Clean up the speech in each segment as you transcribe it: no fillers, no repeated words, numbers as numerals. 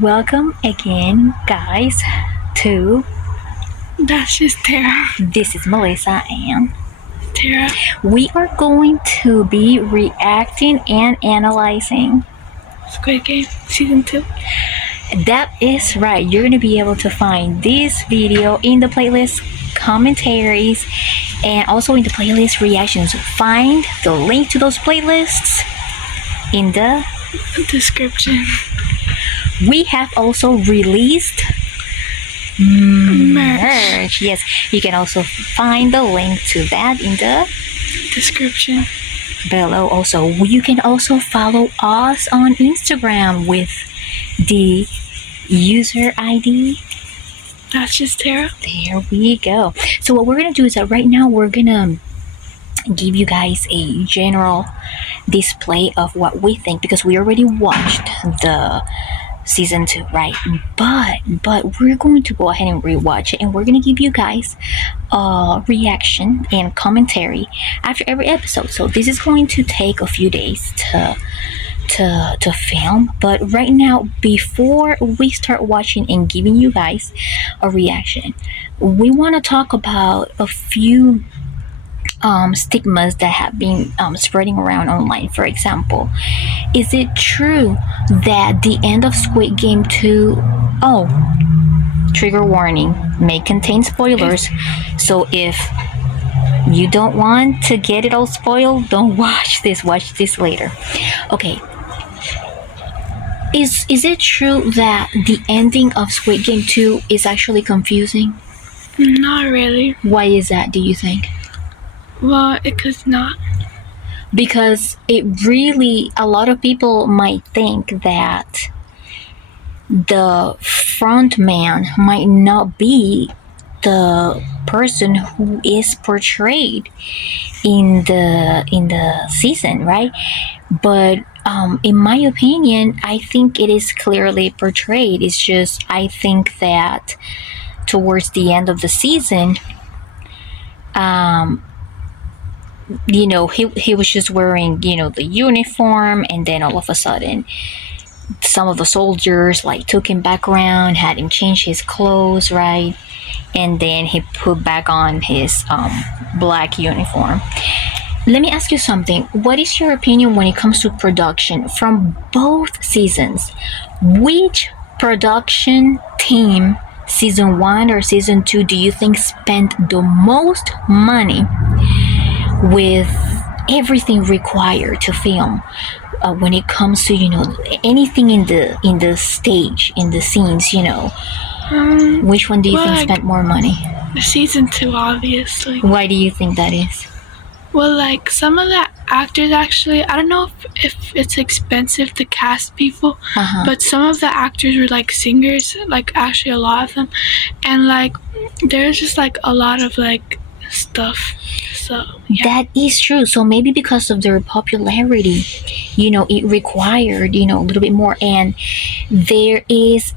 Welcome again, guys, to That's just Tara. This is Melissa and Tara. we are going to be reacting and analyzing Squid Game Season 2. That is right. You're going to be able to find this video in the playlist commentaries and also in the playlist reactions. Find the link to those playlists in the Description. We have also released merch. Yes, you can also find the link to that in the Description below. Also, you can also follow us on Instagram with the user ID. That's just Tara. There we go. So what we're gonna do is that right now we're gonna give you guys a general display of what we think because we already watched the season 2, right? But we're going to go ahead and rewatch it, and we're going to give you guys a reaction and commentary after every episode. So this is going to take a few days to film, but right now, before we start watching and giving you guys a reaction, we want to talk about a few stigmas that have been spreading around online. For example, is it true that the end of Squid Game 2, trigger warning, may contain spoilers, so if you don't want to get it all spoiled, don't watch this later. Okay, is it true that the ending of Squid Game 2 is actually confusing? Not really. Why is that, do you think? Well, it could not. Because it really, a lot of people might think that the front man might not be the person who is portrayed in the season, right? But in my opinion, I think it is clearly portrayed. It's just, I think that towards the end of the season, he was just wearing, the uniform, and then all of a sudden some of the soldiers took him back around, had him change his clothes, right? And then he put back on his black uniform. Let me ask you something. What is your opinion when it comes to production from both seasons? Which production team, season 1 or season 2, do you think spent the most money with everything required to film, when it comes to anything in the stage, in the scenes, which one do you think spent more money? Season 2, obviously. Why do you think that is? Well, some of the actors, actually, I don't know if it's expensive to cast people, but some of the actors were singers, actually a lot of them, and there's just a lot of stuff. So yeah. That is true. So maybe because of their popularity, it required a little bit more. And there is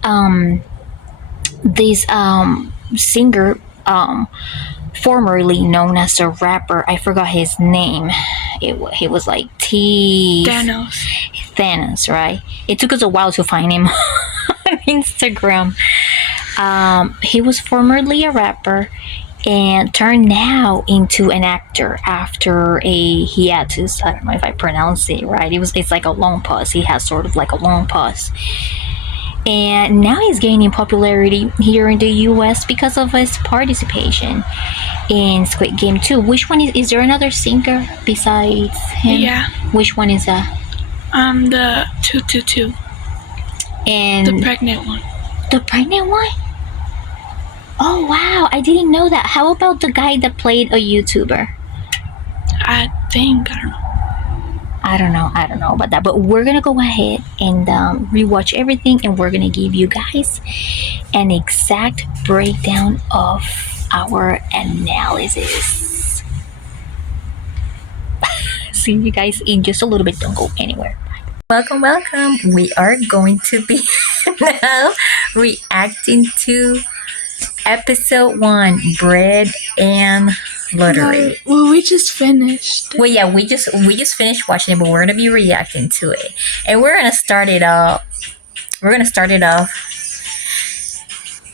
this singer, formerly known as a rapper. I forgot his name. He was like Thanos, right? It took us a while to find him on Instagram. He was formerly a rapper and turned now into an actor after a hiatus. I don't know if I pronounced it right. It's like a long pause. He has sort of like a long pause. And now he's gaining popularity here in the US because of his participation in Squid Game 2. Which one is there another singer besides him? Yeah. Which one is that? The 222. And the pregnant one. The pregnant one? Oh wow, I didn't know that. How about the guy that played a YouTuber? I don't know about that, but we're gonna go ahead and rewatch everything, and we're gonna give you guys an exact breakdown of our analysis. See you guys in just a little bit. Don't go anywhere. Welcome. We are going to be now reacting to episode 1, Bread and Lottery. Well, we just finished. Well, yeah, we just finished watching it, but we're gonna be reacting to it, and we're gonna start it up We're gonna start it off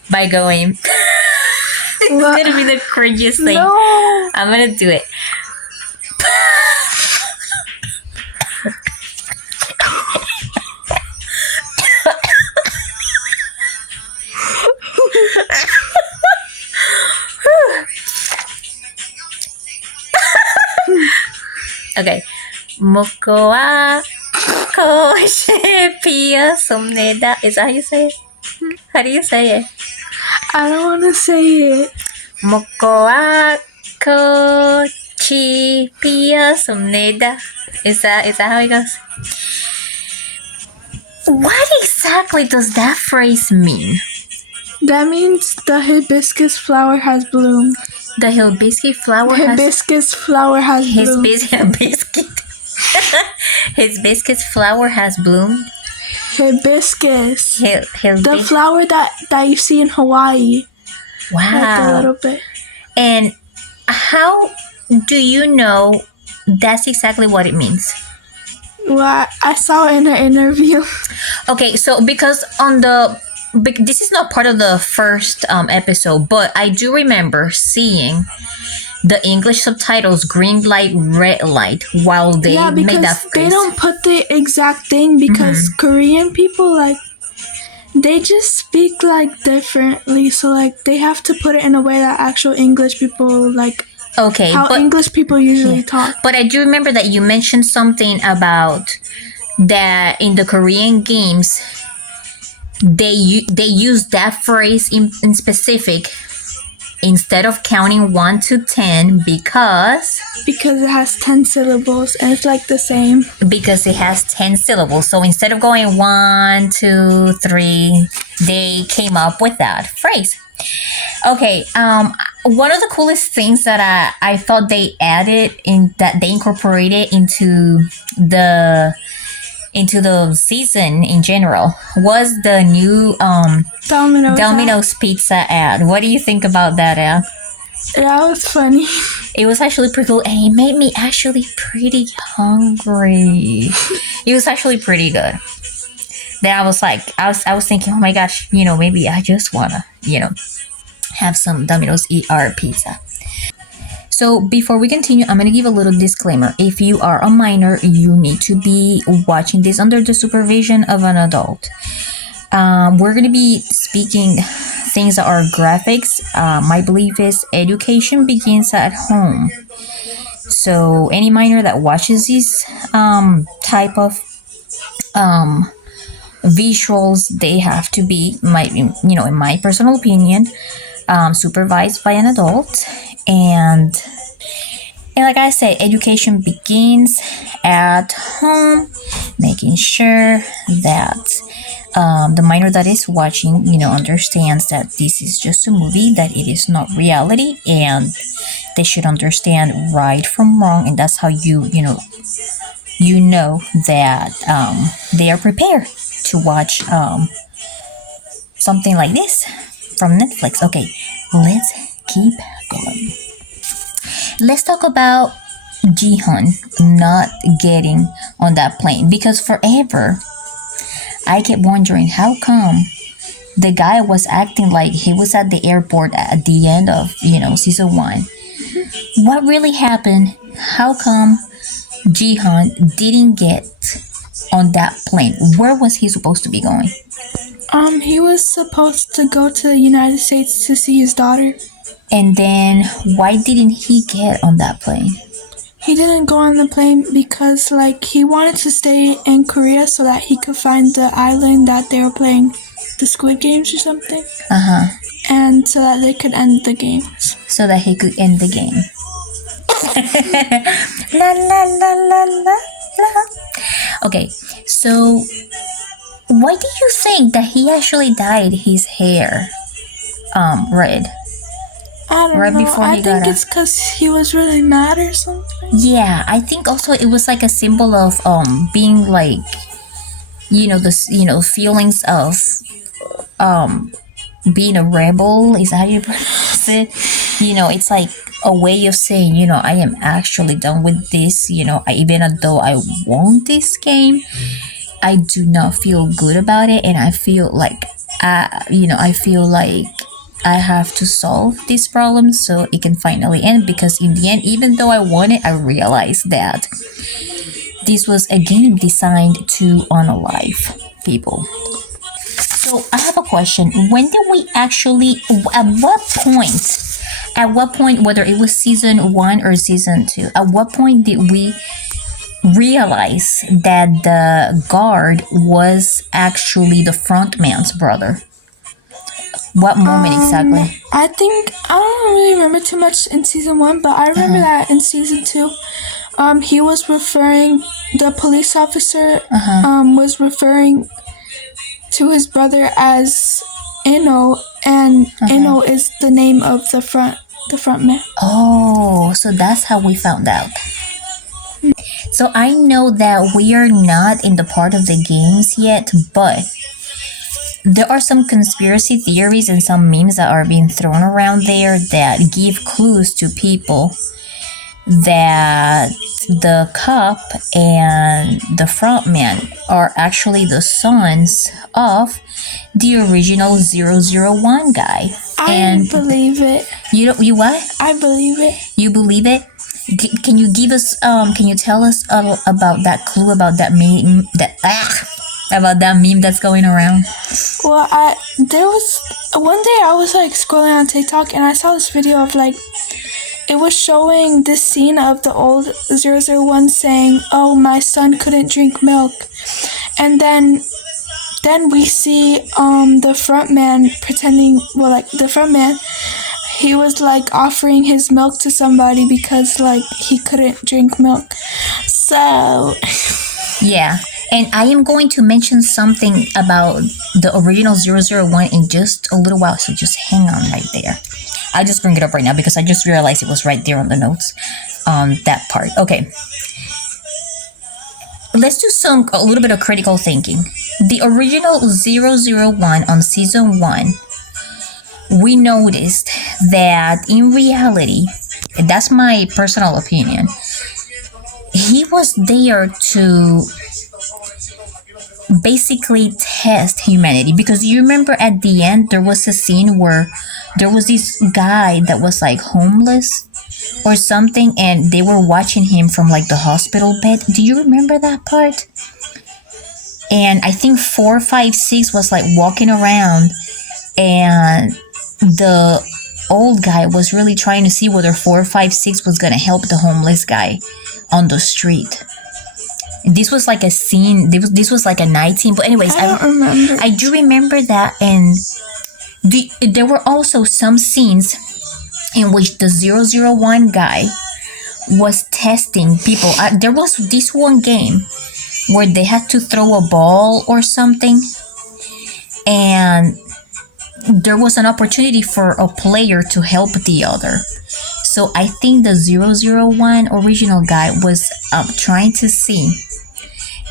by going. It's gonna be the cringiest thing. No. I'm gonna do it. Okay. Moko wa koshe pia somneda. Is that how you say it? How do you say it? I don't want to say it. Moko wa kochi pia somneda. Is that how it goes? What exactly does that phrase mean? That means the hibiscus flower has bloomed. The hibiscus flower has Hibiscus flower has bloomed. Hibiscus flower has bloomed. Hibiscus. The Hibiscus. flower that you see in Hawaii. Like a Wow. little bit. And how do you know that's exactly what it means? Well, I saw it in an interview. Okay, so because this is not part of the first episode, but I do remember seeing the English subtitles green light, red light while they Yeah, made that because phrase. they don't put the exact thing because Korean people, like, they just speak, like, differently. So, like, they have to put it in a way that actual English people, like, Okay, how English people usually talk. But I do remember that you mentioned something about that in the Korean games, they use that phrase in specific instead of counting 1 to 10 because Because it has 10 syllables and it's like the same. Because it has 10 syllables. So instead of going 1, 2, 3, they came up with that phrase. Okay, one of the coolest things that I thought they added that they incorporated into the season in general was the new Domino's pizza ad. What do you think about that ad? That was funny. It was actually pretty cool, and it made me actually pretty hungry. It was actually pretty good. Then I was like, I was thinking, oh my gosh, maybe I just wanna, have some Domino's ER pizza. So before we continue, I'm gonna give a little disclaimer. If you are a minor, you need to be watching this under the supervision of an adult. We're gonna be speaking things that are graphics. My belief is education begins at home. So any minor that watches these type of visuals, they have to be in my personal opinion, supervised by an adult. And like I said, education begins at home, making sure that the minor that is watching, understands that this is just a movie, that it is not reality, and they should understand right from wrong, and that's how you know that they are prepared to watch something like this from Netflix. Okay, let's keep going. Let's talk about Jihoon not getting on that plane, because forever I kept wondering how come the guy was acting like he was at the airport at the end of season 1. What really happened? How come Jihoon didn't get on that plane? Where was he supposed to be going? He was supposed to go to the United States to see his daughter. And then why didn't he get on that plane? He didn't go on the plane because, like, he wanted to stay in Korea so that he could find the island that they were playing the Squid Games or something. And so that they could end the games. So that he could end the game. La la la la la la. Okay, so why do you think that he actually dyed his hair red? I don't Right know. before I he think got it's because he was really mad or something. Yeah, I think also it was like a symbol of being like the feelings of being a rebel. Is that how you pronounce it? It's like a way of saying, I am actually done with this. Even though I won this game, I do not feel good about it, and I feel like I feel like I have to solve this problem so it can finally end. Because in the end, even though I won it, I realized that this was a game designed to unalive people. So I have a question. When did we actually? At what point, whether it was season one or season two, at what point did we realize that the guard was actually the front man's brother? What moment exactly? I think I don't really remember too much in season one, but I remember that in season two, he was referring, the police officer was referring to his brother as Ino, and Ino is the name of the front man. Oh, so that's how we found out. So I know that we are not in the part of the games yet, but there are some conspiracy theories and some memes that are being thrown around there that give clues to people that the cop and the frontman are actually the sons of the original 001 guy. I believe it. You what? I believe it. You believe it? Can you give us can you tell us about that clue, about that meme about that meme that's going around? Well, there was one day I was like scrolling on TikTok and I saw this video of like, it was showing this scene of the old 001 saying, "Oh, my son couldn't drink milk," and then we see the front man pretending, well, like the front man, he was like offering his milk to somebody because like he couldn't drink milk. So yeah. And I am going to mention something about the original 001 in just a little while, so just hang on right there. I just bring it up right now because I just realized it was right there on the notes, that part. Okay. Let's do a little bit of critical thinking. The original 001 on season 1, we noticed that in reality, that's my personal opinion, he was there to basically test humanity. Because you remember at the end there was a scene where there was this guy that was like homeless or something, and they were watching him from like the hospital bed. Do you remember that part? And I think 456 was like walking around, and the old guy was really trying to see whether 456 was gonna help the homeless guy on the street. This was like a scene. This was like a night scene. But anyways, I don't remember. I do remember that, and there were also some scenes in which the 001 guy was testing people. There was this one game where they had to throw a ball or something, and there was an opportunity for a player to help the other. So I think the 001 original guy was trying to see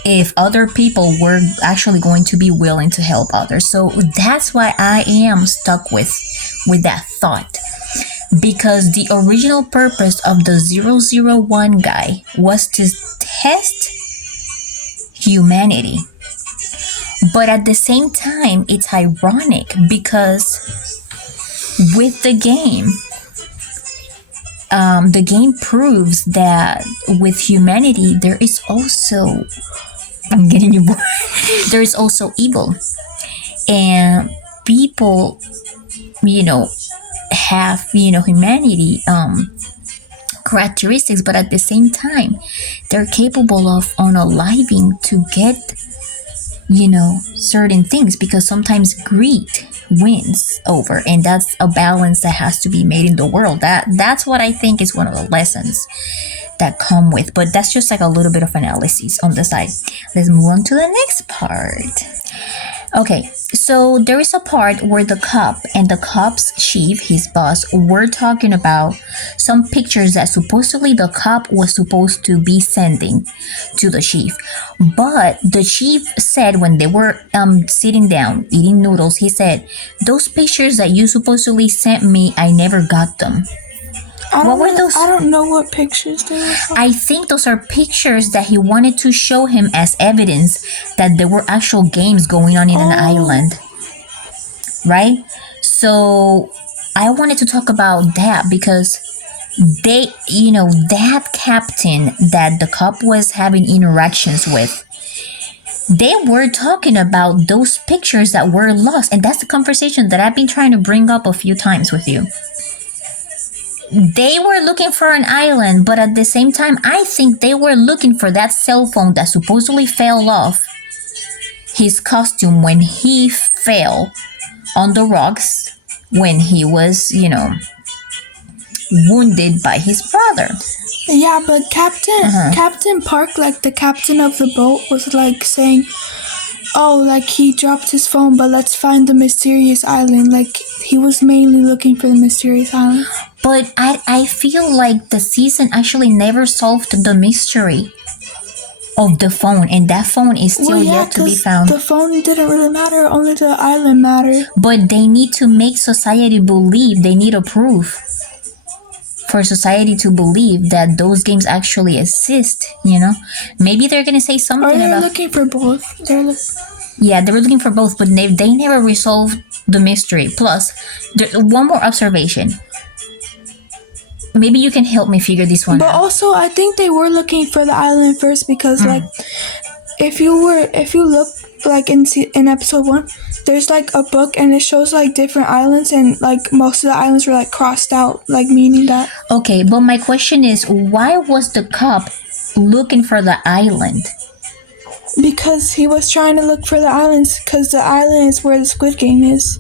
if other people were actually going to be willing to help others. So that's why I am stuck with that thought. Because the original purpose of the 001 guy was to test humanity. But at the same time, it's ironic because with the game proves that with humanity there is also, I'm getting you bored. There is also evil, and people, have humanity characteristics, but at the same time they're capable of unaliving to get certain things, because sometimes greed wins over, and that's a balance that has to be made in the world. That's what I think is one of the lessons that come with, but that's just like a little bit of analysis on the side. Let's move on to the next part. Okay, so there is a part where the cop and the cop's chief, his boss, were talking about some pictures that supposedly the cop was supposed to be sending to the chief. But the chief said, when they were sitting down eating noodles, he said, "Those pictures that you supposedly sent me, I never got them." What were those? I don't know what pictures they were. I think those are pictures that he wanted to show him as evidence that there were actual games going on in an island. Right? So I wanted to talk about that because they, that captain that the cop was having interactions with, they were talking about those pictures that were lost. And that's the conversation that I've been trying to bring up a few times with you. They were looking for an island, but at the same time, I think they were looking for that cell phone that supposedly fell off his costume when he fell on the rocks when he was, wounded by his brother. Yeah, but Captain Park, like the captain of the boat, was like saying, oh, like he dropped his phone, but let's find the mysterious island. Like he was mainly looking for the mysterious island. But I feel like the season actually never solved the mystery of the phone, and that phone is still yet to be found. The phone didn't really matter, only the island mattered. But they need to make society believe, they need a proof for society to believe that those games actually exist, Maybe they're going to say something or they're about... looking for both. Yeah, they were looking for both, but they never resolved the mystery. Plus, one more observation. Maybe you can help me figure this one out. But also, I think they were looking for the island first because, like, if you look, like, in episode 1, there's, like, a book and it shows, like, different islands and, like, most of the islands were, like, crossed out, like, meaning that... Okay, but my question is, why was the cop looking for the island? Because he was trying to look for the islands because the island is where the Squid Game is.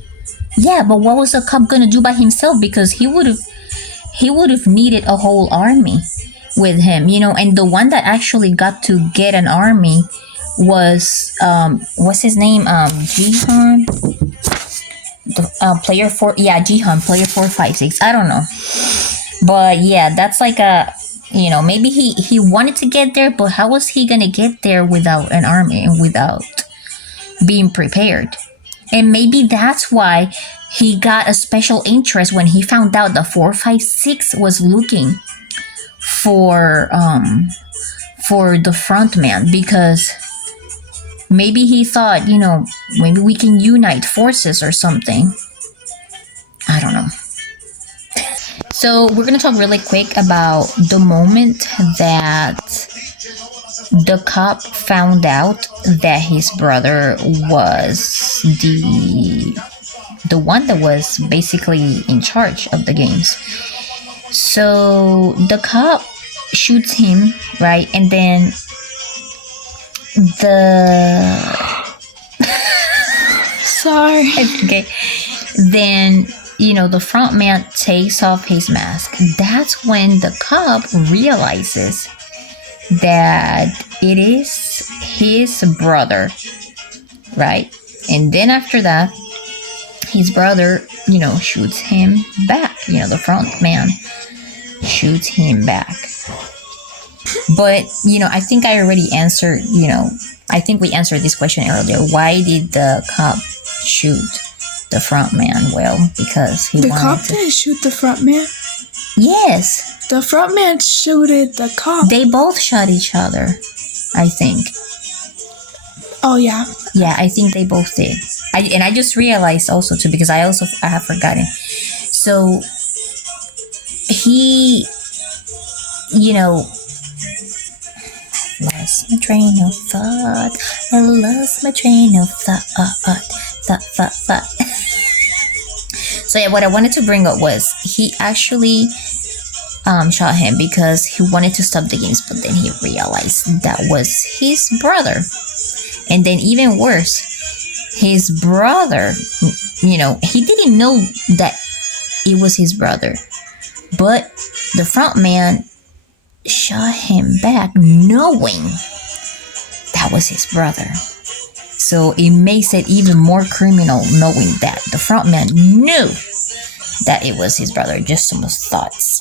Yeah, but what was the cop gonna do by himself? Because he would have needed a whole army with him, and the one that actually got to get an army was what's his name, Jihan, player 4, Jihan, player 456, I don't know, but yeah, that's like a, maybe he wanted to get there, but how was he gonna get there without an army and without being prepared? And maybe that's why he got a special interest when he found out that 456 was looking for the front man, because maybe he thought, maybe we can unite forces or something. I don't know. So we're going to talk really quick about the moment that the cop found out that his brother was the one that was basically in charge of the games. So the cop shoots him, right? And then Sorry. Okay. Then, the front man takes off his mask. That's when the cop realizes that it is his brother, right? And then after that, his brother, shoots him back. The front man shoots him back. But, I think I already answered, I think we answered this question earlier. Why did the cop shoot the front man? Well, because he wanted to... The cop didn't shoot the front man? Yes. The front man shooted the cop. They both shot each other, I think. Oh, yeah. Yeah, I think they both did. I just realized also, too, because I have forgotten. So, he, lost my train of thought. I lost my train of thought. So yeah, what I wanted to bring up was he actually shot him because he wanted to stop the games, but then he realized that was his brother. And then even worse, his brother, he didn't know that it was his brother, but the front man shot him back knowing that was his brother. So it makes it even more criminal knowing that the front man knew that it was his brother. Just some thoughts.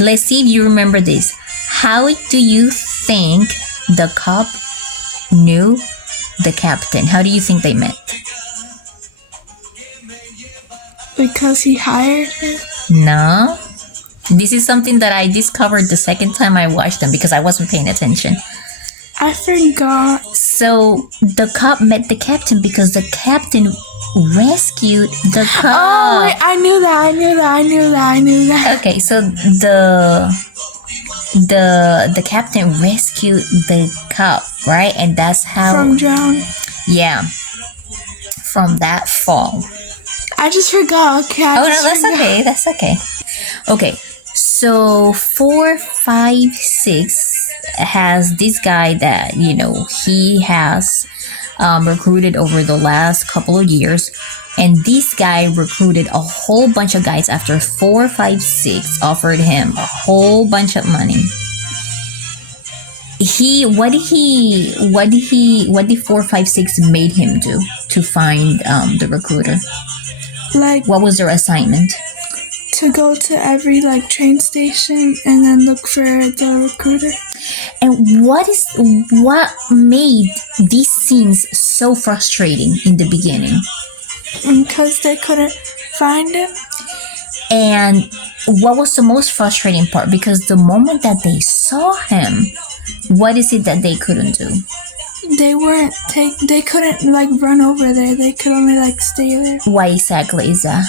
Let's see if you remember this. How do you think the cop knew the captain? How do you think they met? Because he hired him? No. This is something that I discovered the second time I watched them because I wasn't paying attention. I forgot. So the cop met the captain because the captain rescued the cop. Oh, wait, I knew that. Okay, so the captain rescued the cop, right? And that's how From drown. Yeah, from that fall. I just forgot. Okay. That's okay. Okay, so 4, 5, 6 has this guy that he has recruited over the last couple of years, and this guy recruited a whole bunch of guys after 4, 5, 6 offered him a whole bunch of money. What did 4, 5, 6 made him do to find the recruiter? Like, what was their assignment? To go to every train station and then look for the recruiter. And what made these scenes so frustrating in the beginning? Because they couldn't find him. And what was the most frustrating part? Because the moment that they saw him, what is it that they couldn't do? They couldn't run over there. They could only stay there. Why exactly is that?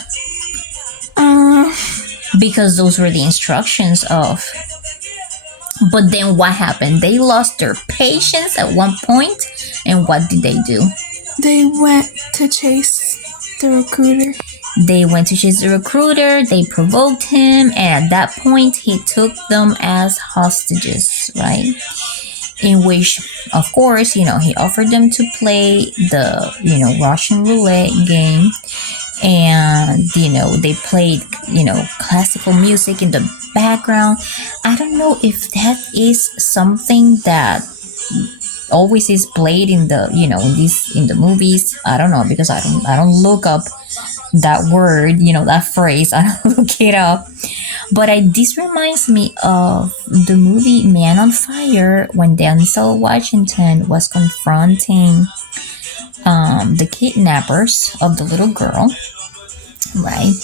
Because those were the instructions of. But then what happened? They lost their patience at one point, and what did they do? They went to chase the recruiter. They provoked him, and at that point he took them as hostages, right? In which, of course, he offered them to play the Russian roulette game, and they played classical music in the background. I don't know if that is something that always is played in the in the movies. I don't know, because I don't look up that word, that phrase. I don't look it up. But this reminds me of the movie Man on Fire, when Denzel Washington was confronting the kidnappers of the little girl, right?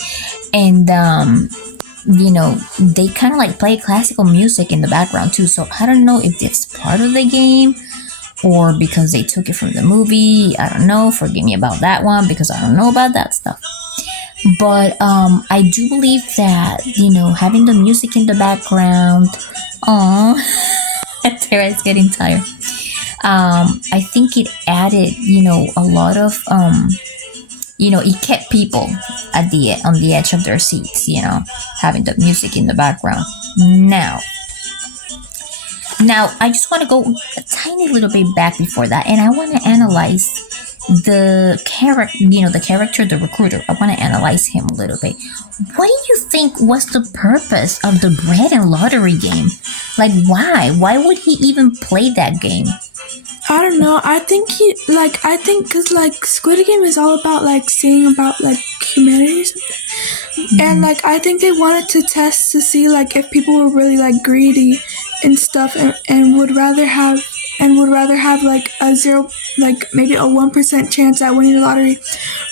And they kind of play classical music in the background too. So I don't know if it's part of the game or because they took it from the movie. I don't know. Forgive me about that one, because I don't know about that stuff. But I do believe that having the music in the background, Tara's getting tired. I think it added a lot of it kept people on the edge of their seats, having the music in the background. Now I just want to go a tiny little bit back before that, and I want to analyze the character, the recruiter. I want to analyze him a little bit. What do you think was the purpose of the bread and lottery game? Why would he even play that game? I don't know. I think because Squid Game is all about seeing about humanity or something. Mm-hmm. And I think they wanted to test to see if people were really greedy and stuff, and would rather have a zero, maybe a 1% chance at winning the lottery,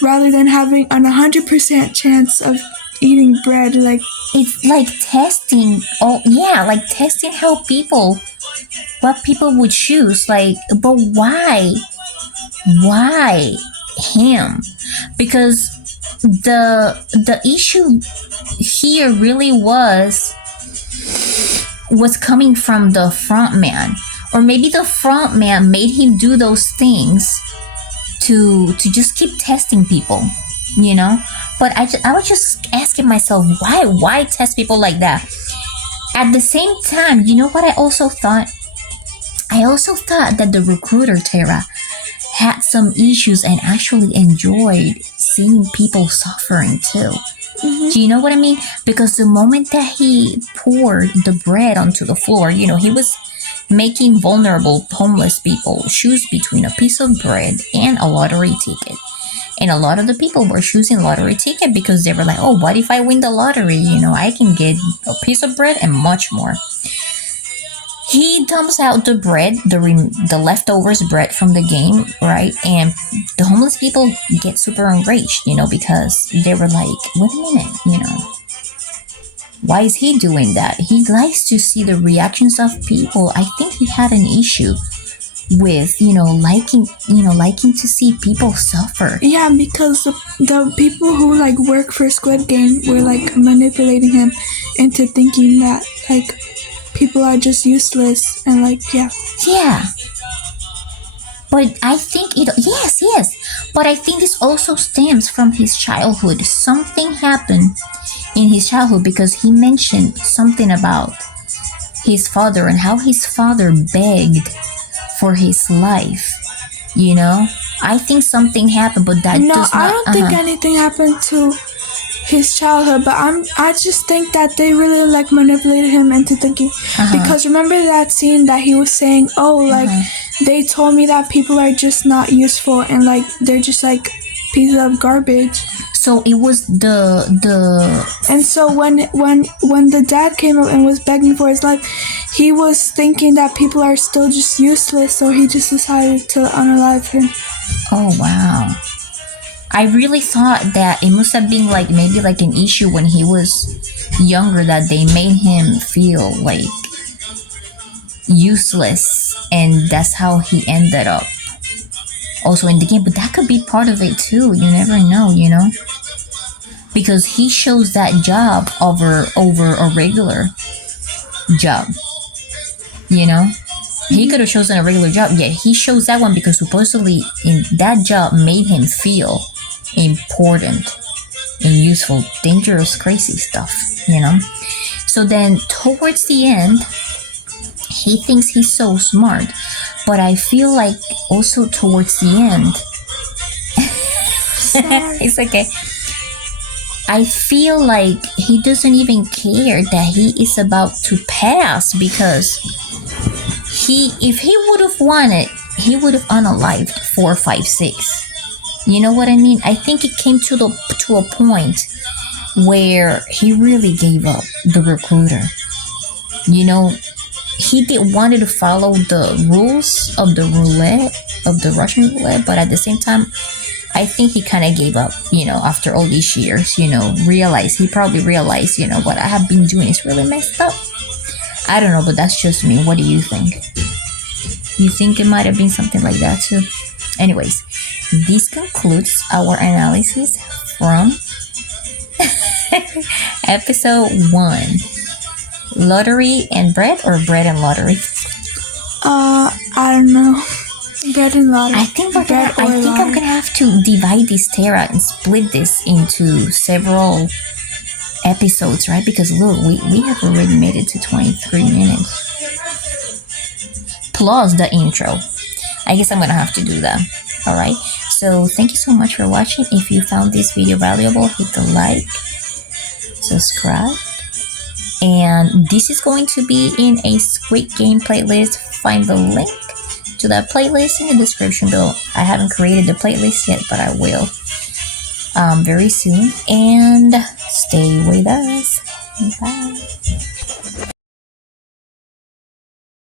rather than having an 100% chance of eating bread. It's testing. Oh yeah, testing what people would choose. But why him? Because the issue here really was coming from the front man, or maybe the front man made him do those things to just keep testing people, But I was just asking myself, why test people like that? At the same time, you know what I also thought? I also thought that the recruiter, Tara, had some issues and actually enjoyed seeing people suffering too. Mm-hmm. Do you know what I mean? Because the moment that he poured the bread onto the floor, he was making vulnerable homeless people choose between a piece of bread and a lottery ticket. And a lot of the people were choosing lottery ticket because they were like, oh, what if I win the lottery? I can get a piece of bread and much more. He dumps out the bread, the leftovers bread from the game, right? And the homeless people get super enraged, because they were like, wait a minute, Why is he doing that? He likes to see the reactions of people. I think he had an issue with liking to see people suffer. Yeah, because the people who like work for Squid Game were like manipulating him into thinking that like people are just useless and like Yeah. But I think yes. But I think this also stems from his childhood. Something happened in his childhood because he mentioned something about his father and how his father begged for his life. I think something happened, but that no, does not. I don't think anything happened to his childhood, but I just think that they really like manipulated him into thinking because remember that scene that he was saying, oh, like they told me that people are just not useful and like they're just like pieces of garbage. So it was the And so when the dad came up and was begging for his life, he was thinking that people are still just useless, so he just decided to unalive him. Oh wow. I really thought that it must have been like maybe like an issue when he was younger that they made him feel like useless and that's how he ended up also in the game. But that could be part of it too. You never know, because he chose that job over a regular job. He could have chosen a regular job. Yeah, he chose that one because supposedly in that job made him feel important and useful, dangerous, crazy stuff. So then towards the end, he thinks he's so smart, but I feel like also towards the end, it's okay. I feel like he doesn't even care that he is about to pass because if he would have wanted, he would have unalived 4, 5, 6. You know what I mean? I think it came to a point where he really gave up the recruiter. He wanted to follow the rules of the Russian roulette, but at the same time, I think he kind of gave up, after all these years, he probably realized, what I have been doing is really messed up. I don't know, but that's just me. What do you think? You think it might have been something like that too? Anyways, this concludes our analysis from episode 1. Lottery and bread or bread and lottery? I don't know. Bread and lottery. I think I'm gonna have to divide this Terra and split this into several episodes, right? Because look, we have already made it to 23 minutes. Plus the intro. I guess I'm gonna have to do that. Alright. So thank you so much for watching. If you found this video valuable, hit the like, subscribe. And this is going to be in a Squid Game playlist. Find the link to that playlist in the description below. I haven't created the playlist yet, but I will very soon. And stay with us. Bye.